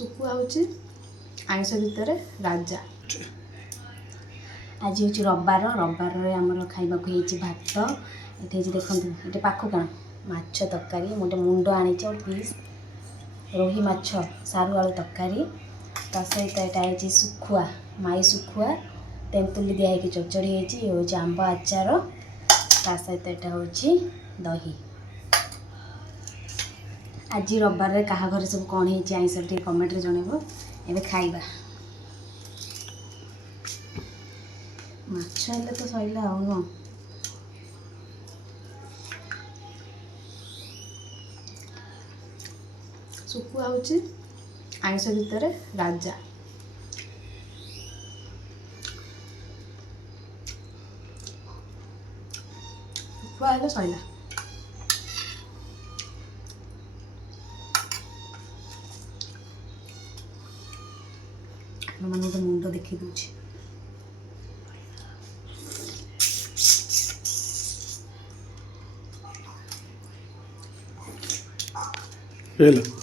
ଶୁଖୁଆ ହେଉଛି ଆଇଁଷ ଭିତରେ ରାଜା। ଆଜି ହେଉଛି ରବିବାରରେ ଆମର ଖାଇବାକୁ ହେଇଛି ଭାତ। ଏଠି ହେଇଛି ଦେଖନ୍ତୁ, ଏଠି ପାଖ କ'ଣ ମାଛ ତରକାରୀ, ଗୋଟେ ମୁଣ୍ଡ ଆଣିଛି ଗୋଟେ ପିସ୍ ରୋହି ମାଛ ସାରୁ ଆଳୁ ତରକାରୀ। ତା ସହିତ ଏଇଟା ହେଇଛି ଶୁଖୁଆ, ମାଇ ଶୁଖୁଆ ତେନ୍ତୁଲି ଦିଆ ହେଇକି ଚଚଡ଼ି ହେଇଛି। ଇଏ ହେଉଛି ଆମ୍ବ ଆଚାର, ତା ସହିତ ଏଇଟା ହେଉଛି ଦହି। ଆଜି ରବିବାରରେ କାହା ଘରେ ସବୁ କ'ଣ ହେଇଛି ଆଇଁଷ ଟିକେ କମେଣ୍ଟରେ ଜଣାଇବ। ଏବେ ଖାଇବା। ମାଛ ହେଲେ ତ ସଇଲା ଆଉ ନୁହଁ। ଶୁଖୁଆ ହେଉଛି ଆଇଁଷ ଭିତରେ ରାଜା। ଶୁଖୁଆ ହେଲେ ସଇଲା। ଆପଣମାନଙ୍କୁ ଗୋଟେ ମୁଣ୍ଡ ଦେଖେଇ ଦେଉଛି। Hello.